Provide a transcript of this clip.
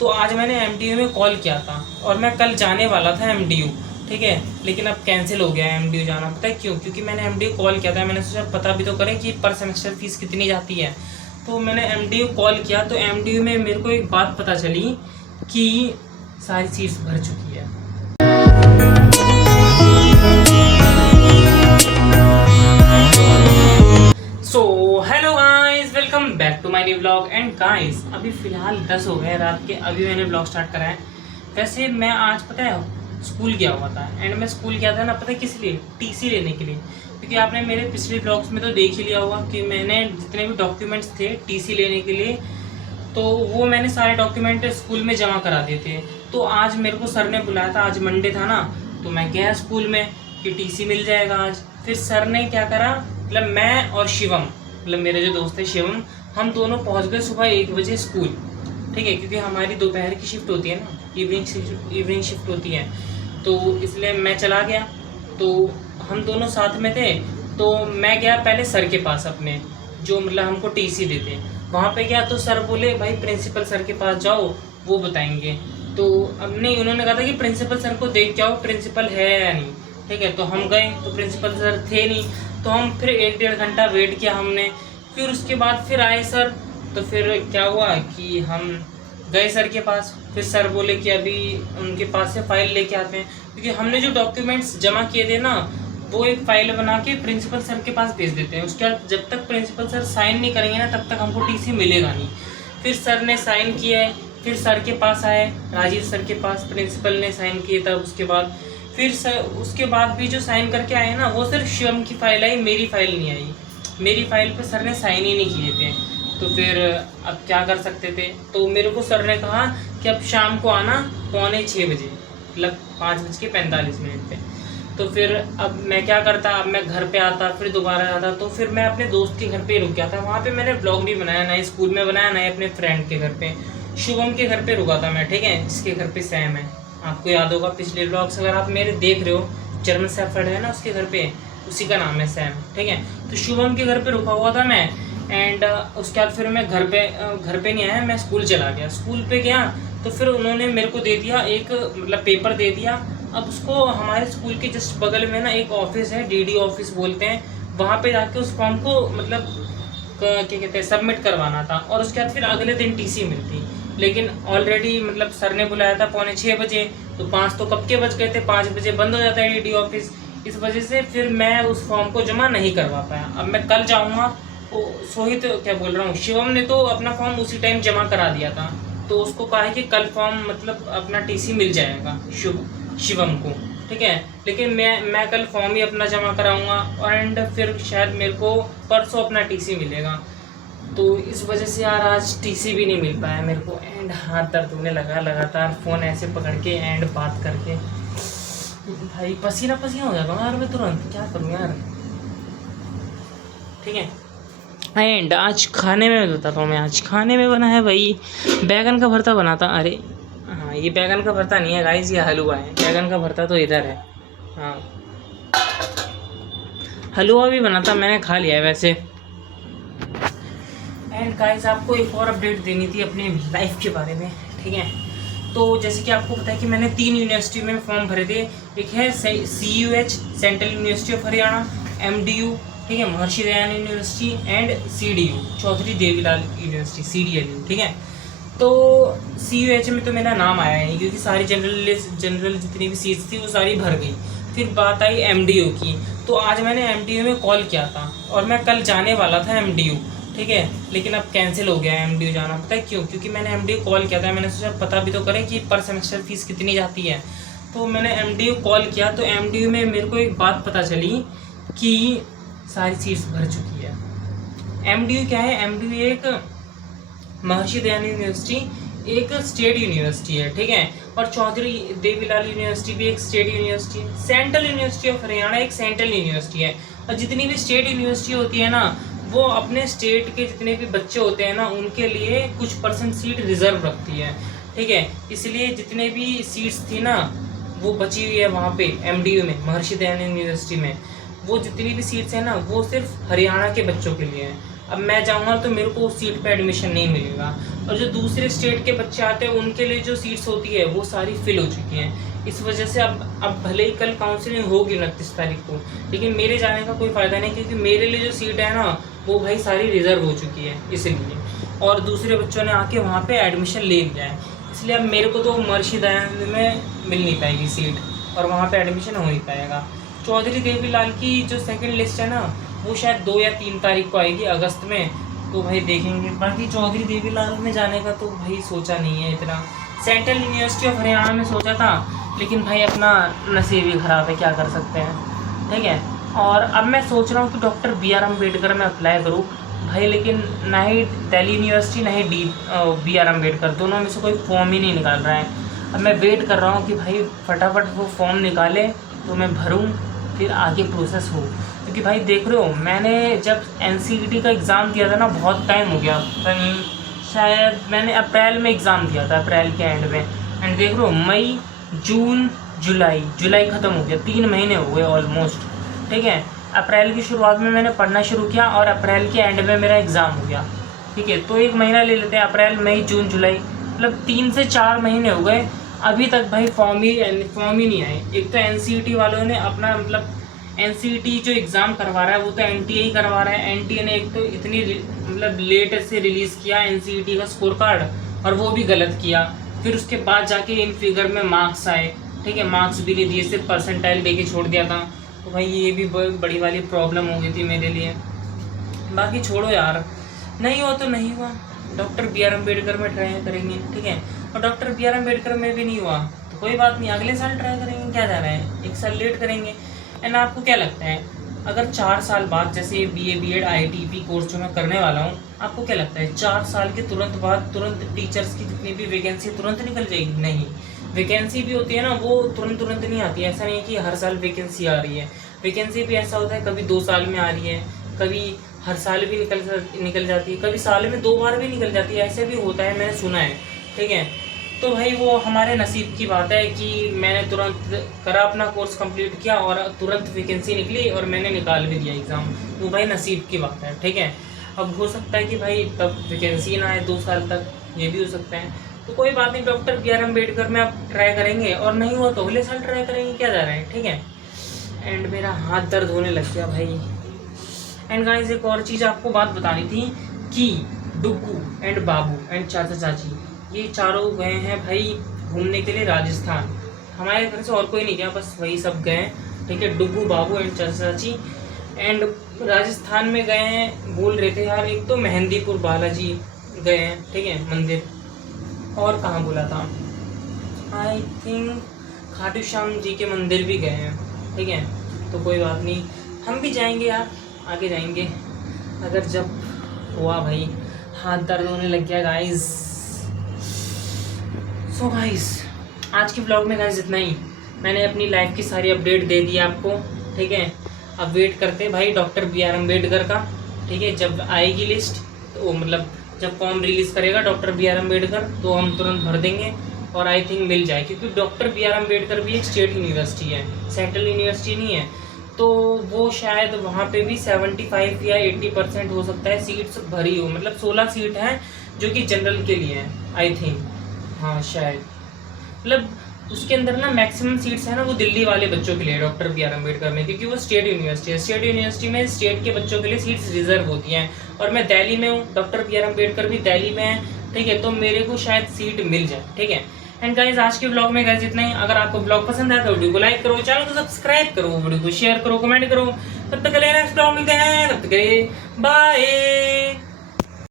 तो आज मैंने एमडीयू में कॉल किया था और मैं कल जाने वाला था एमडीयू, ठीक है, लेकिन अब कैंसिल हो गया है एमडीयू जाना। पता है क्यों? क्योंकि मैंने एमडीयू कॉल किया था, मैंने सोचा पता भी तो करें कि पर सेमेस्टर फीस कितनी जाती है। तो मैंने एमडीयू कॉल किया तो एमडीयू में मेरे को एक बात पता चली कि सारी सीट्स भर चुकी है। So hello guys, welcome back to my new vlog. And guys अभी फ़िलहाल 10 हो गए रात के, अभी मैंने व्लॉग स्टार्ट करा है। वैसे मैं आज पता है स्कूल गया हुआ था, एंड मैं स्कूल गया था ना, पता है किस लिए? टीसी लेने के लिए। क्योंकि आपने मेरे पिछले व्लॉग्स में तो देख ही लिया होगा कि मैंने जितने भी डॉक्यूमेंट्स थे टीसी लेने के लिए, तो वो मैंने सारे डॉक्यूमेंट स्कूल में जमा करा दिए थे। तो आज मेरे को सर ने बुलाया था, आज मंडे था ना, तो मैं गया स्कूल में कि टीसी मिल जाएगा आज। फिर सर ने क्या करा, मतलब मैं और शिवम, मतलब मेरे जो दोस्त है शिवम, हम दोनों पहुंच गए सुबह 1 बजे स्कूल, ठीक है, क्योंकि हमारी दोपहर की शिफ्ट होती है ना, इवनिंग शिफ्ट होती है, तो इसलिए मैं चला गया। तो हम दोनों साथ में थे, तो मैं गया पहले सर के पास अपने, जो मतलब हमको टीसी देते। वहाँ पे गया तो सर बोले भाई प्रिंसिपल सर के पास जाओ, वो बताएंगे। तो अब नहीं, उन्होंने कहा था कि प्रिंसिपल सर को देख के आओ प्रिंसिपल है या नहीं, ठीक है। तो हम गए तो प्रिंसिपल सर थे नहीं, तो हम फिर 1-1.5 घंटा वेट किया हमने। फिर उसके बाद फिर आए सर, तो फिर क्या हुआ कि हम गए सर के पास। फिर सर बोले कि अभी उनके पास से फाइल लेके आते हैं, क्योंकि हमने जो डॉक्यूमेंट्स जमा किए थे ना, वो एक फाइल बना के प्रिंसिपल सर के पास भेज देते हैं। उसके बाद जब तक प्रिंसिपल सर साइन नहीं करेंगे ना, तब तक हमको टीसी मिलेगा नहीं। फिर सर ने साइन किया है, फिर सर के पास आए, राजीव सर के पास, प्रिंसिपल ने साइन किए। तब उसके बाद फिर सर, उसके बाद भी जो साइन करके आए ना, वो सिर्फ शिवम की फाइल आई, मेरी फाइल नहीं आई। मेरी फाइल पे सर ने साइन ही नहीं किए थे। तो फिर अब क्या कर सकते थे, तो मेरे को सर ने कहा कि अब शाम को आना 5:45 बजे, मतलब 5:45 पे। तो फिर अब मैं क्या करता, अब मैं घर पे आता, फिर दोबारा आता, तो फिर मैं अपने दोस्त के घर पे रुक गया था। वहाँ पे मैंने ब्लॉग भी बनाया, नए स्कूल में बनाया, नए अपने फ्रेंड के घर पे, शुभम के घर पे रुका था मैं, ठीक है, जिसके घर पे सैम है। आपको याद होगा पिछले ब्लॉग्स अगर आप मेरे देख रहे हो, जर्मन शेफर्ड है ना उसके घर पे, उसी का नाम है सैम, ठीक है। तो शुभम के घर पे रुका हुआ था मैं। एंड उसके बाद फिर मैं घर पे नहीं आया, मैं स्कूल चला गया। स्कूल पे गया तो फिर उन्होंने मेरे को दे दिया एक, मतलब पेपर दे दिया। अब उसको हमारे स्कूल के जस्ट बगल में ना एक ऑफिस है, डीडी ऑफिस बोलते हैं, वहाँ पे जाके उस फॉर्म को मतलब क्या कहते हैं सबमिट करवाना था। और उसके बाद फिर अगले दिन टीसी मिलती, लेकिन ऑलरेडी मतलब सर ने बुलाया था 5:45 बजे, तो 5 तो कब के बज गए थे, 5 बजे बंद हो जाता है डीडी ऑफिस। इस वजह से फिर मैं उस फॉर्म को जमा नहीं करवा पाया। अब मैं कल जाऊँगा। सोहित क्या बोल रहा हूँ, शिवम ने तो अपना फॉर्म उसी टाइम जमा करा दिया था, तो उसको कहा है कि कल फॉर्म मतलब अपना टीसी मिल जाएगा शिवम को, ठीक है। लेकिन मैं कल फॉर्म ही अपना जमा कराऊंगा, एंड फिर शायद मेरे को परसों अपना टीसी मिलेगा। तो इस वजह से यार आज टीसी भी नहीं मिल पाया मेरे को, एंड हाथ दर्द होने लगा लगातार फ़ोन ऐसे पकड़ के एंड बात करके। भाई पसीना पसीना हो जाता हूँ यार मैं तुरंत, क्या करूँ यार, ठीक है। एंड आज खाने में बताता हूँ मैं, आज खाने में बना है वही बैगन का भरता बना था। अरे हाँ, ये बैगन का भरता नहीं है गाइस, ये हलवा है। बैगन का भरता तो इधर है, हाँ। हलवा भी बना था, मैंने खा लिया है वैसे। एंड गाइस आपको एक और अपडेट देनी थी अपनी लाइफ के बारे में, ठीक है। तो जैसे कि आपको पता है कि मैंने 3 यूनिवर्सिटी में फॉर्म भरे थे। एक है CUH, central university of Haryana, MDU, ठीक है, Maharshi Dayanand university, and CDU, Chaudhary Devilal university, CDLU, ठीक है। तो CUH में तो मेरा नाम आया नहीं, क्योंकि सारी जनरल जितनी भी सीट्स थी वो सारी भर गई। फिर बात आई MDU की, तो आज मैंने MDU में कॉल किया था और मैं कल जाने वाला था MDU, ठीक है, लेकिन अब कैंसिल हो गया है MDU जाना। पता है क्यों? क्योंकि मैंने MDU कॉल किया था, मैंने सोचा पता भी तो करें कि पर सेमेस्टर फीस कितनी जाती है। तो मैंने MDU कॉल किया, तो MDU में मेरे को एक बात पता चली कि सारी सीट्स भर चुकी है। MDU क्या है? MDU एक महर्षि दयानंद यूनिवर्सिटी एक स्टेट यूनिवर्सिटी है, ठीक है, और चौधरी देवीलाल यूनिवर्सिटी भी एक स्टेट यूनिवर्सिटी है। सेंट्रल यूनिवर्सिटी ऑफ हरियाणा एक सेंट्रल यूनिवर्सिटी है। और जितनी भी स्टेट यूनिवर्सिटी होती है ना, वो अपने स्टेट के जितने भी बच्चे होते हैं ना, उनके लिए कुछ % सीट रिजर्व रखती है, ठीक है। इसलिए जितने भी सीट्स थी ना, वो बची हुई है वहाँ पे MDU में, महर्षि दयानंद यूनिवर्सिटी में। वो जितनी भी सीट्स हैं ना, वो सिर्फ हरियाणा के बच्चों के लिए हैं। अब मैं जाऊँगा तो मेरे को उस सीट पे एडमिशन नहीं मिलेगा। और जो दूसरे स्टेट के बच्चे आते हैं उनके लिए जो सीट्स होती है वो सारी फिल हो चुकी हैं। इस वजह से अब भले ही कल काउंसलिंग होगी 29 तारीख को, लेकिन मेरे जाने का कोई फ़ायदा नहीं, क्योंकि मेरे लिए जो सीट है ना वो भाई सारी रिजर्व हो चुकी है इसलिए, और दूसरे बच्चों ने आके वहाँ पे एडमिशन ले लिया है। इसलिए अब मेरे को तो मुर्शिदाबाद में मिल नहीं पाएगी सीट और वहाँ पे एडमिशन हो नहीं पाएगा। चौधरी देवीलाल की जो सेकंड लिस्ट है ना वो शायद 2 या 3 तारीख को आएगी अगस्त में, तो भाई देखेंगे। बाकी चौधरी देवीलाल में जाने का तो भाई सोचा नहीं है इतना। सेंट्रल यूनिवर्सिटी ऑफ हरियाणा में सोचा था, लेकिन भाई अपना नसीब ही ख़राब है, क्या कर सकते हैं, ठीक है। और अब मैं सोच रहा हूँ कि डॉक्टर BR अम्बेडकर में अप्लाई करूँ भाई, लेकिन ना ही दिल्ली यूनिवर्सिटी ना ही BR अम्बेडकर, दोनों में से कोई फॉर्म ही नहीं निकाल रहा है। अब मैं वेट कर रहा हूँ कि भाई फटाफट वो फॉर्म निकाले तो मैं भरूँ, फिर आगे प्रोसेस हो। क्योंकि भाई देख रहे हो, मैंने जब NCET का एग्ज़ाम दिया था ना बहुत टाइम हो गया, शायद मैंने अप्रैल में एग्ज़ाम दिया था, अप्रैल के एंड में, एंड देख रहे हो मई जून जुलाई ख़त्म हो गया, 3 महीने हो गए ऑलमोस्ट, ठीक है। अप्रैल की शुरुआत में मैंने पढ़ना शुरू किया और अप्रैल के एंड में मेरा एग्ज़ाम हो गया, ठीक है। तो 1 महीना ले लेते हैं, अप्रैल मई जून जुलाई, मतलब 3 से 4 महीने हो गए, अभी तक भाई फॉर्म ही नहीं आए। एक तो NCET वालों ने अपना मतलब NCET जो एग्ज़ाम करवा रहा है वो तो NTA करवा रहा है। NTA ने एक तो इतनी मतलब लेट से रिलीज़ किया NCET का स्कोर कार्ड, और वो भी गलत किया। फिर उसके बाद जाके इन फिगर में मार्क्स आए, ठीक है, मार्क्स भी नहीं दिए, सिर्फ परसेंटाइल दे के छोड़ दिया था। तो भाई ये भी बड़ी वाली प्रॉब्लम हो गई थी मेरे लिए। बाकी छोड़ो यार, नहीं हुआ तो नहीं हुआ, डॉक्टर BR अम्बेडकर में ट्राई करेंगे, ठीक है। और डॉक्टर BR अम्बेडकर में भी नहीं हुआ तो कोई बात नहीं, अगले साल ट्राई करेंगे, क्या जा रहा है, 1 साल लेट करेंगे। एंड आपको क्या लगता है, अगर 4 साल बाद जैसे BA BEd IITP कोर्स जो मैं करने वाला हूँ, आपको क्या लगता है 4 साल के तुरंत बाद तुरंत टीचर्स की जितनी भी वैकेंसी तुरंत निकल जाएगी? नहीं, वैकेंसी भी होती है ना वो तुरंत नहीं आती है। ऐसा नहीं कि हर साल वैकेंसी आ रही है, वैकेंसी भी ऐसा होता है कभी 2 साल में आ रही है, कभी हर साल भी निकल जाती है, कभी साल में 2 बार भी निकल जाती है, ऐसे भी होता है, मैंने सुना है, ठीक है। तो भाई वो हमारे नसीब की बात है कि मैंने तुरंत करा, अपना कोर्स कंप्लीट किया और तुरंत वैकेंसी निकली और मैंने निकाल भी दिया एग्ज़ाम, वो भाई नसीब की बात है, ठीक है। अब हो सकता है कि भाई तब वैकेंसी ना आए 2 साल तक, ये भी हो सकता है। तो कोई बात नहीं, डॉक्टर BR अम्बेडकर में आप ट्राई करेंगे, और नहीं हुआ तो अगले साल ट्राई करेंगे, क्या जा रहा है, ठीक है। एंड मेरा हाथ दर्द होने लग गया भाई। एंड गाइस एक और चीज़ आपको बात बतानी थी कि डुग्गू एंड बाबू एंड चाचा चाची ये चारों गए हैं भाई घूमने के लिए राजस्थान। हमारे घर से और कोई नहीं गया, बस वही सब गए हैं, ठीक है। डुग्गू बाबू एंड चाचा चाची एंड राजस्थान में गए हैं। बोल रहे थे यार, एक तो मेहंदीपुर बालाजी गए हैं, ठीक है, मंदिर, और कहाँ बोला था, आई थिंक खाटू श्याम जी के मंदिर भी गए हैं, ठीक है। तो कोई बात नहीं, हम भी जाएंगे यार, आगे जाएंगे अगर जब हुआ। भाई हाथ दर्द होने लग गया गाइस। सो गाइस आज के ब्लॉग में गाइस इतना ही, मैंने अपनी लाइफ की सारी अपडेट दे दी आपको, ठीक है। अब वेट करते हैं भाई डॉक्टर BR अम्बेडकर का, ठीक है। जब आएगी लिस्ट तो मतलब जब फॉर्म रिलीज़ करेगा डॉक्टर BR अम्बेडकर तो हम तुरंत भर देंगे, और आई थिंक मिल जाए, क्योंकि डॉक्टर BR अम्बेडकर भी एक स्टेट यूनिवर्सिटी है, सेंट्रल यूनिवर्सिटी नहीं है। तो वो शायद वहाँ पे भी 75 या 80% हो सकता है सीट्स भरी हो, मतलब 16 सीट हैं जो कि जनरल के लिए हैं आई थिंक, हाँ शायद, मतलब उसके अंदर ना मैक्सिमम सीट्स हैं ना वो दिल्ली वाले बच्चों के लिए डॉक्टर BR अम्बेडकर में, क्योंकि वो स्टेट यूनिवर्सिटी है। स्टेट यूनिवर्सिटी में स्टेट के बच्चों के लिए सीट्स रिजर्व होती हैं, और मैं दिल्ली में हूँ, डॉक्टर BR अम्बेडकर भी दिल्ली में है, ठीक है। तो मेरे को शायद सीट मिल जाए, ठीक है। एंड गाइज आज के ब्लॉग में गाइज इतना ही। अगर आपको ब्लॉग पसंद आया तो वीडियो को लाइक करो, चैनल को सब्सक्राइब करो, वीडियो को शेयर करो, कमेंट करो। तब तक के लिए नेक्स्ट ब्लॉग मिलते हैं, तब तक के लिए बाय।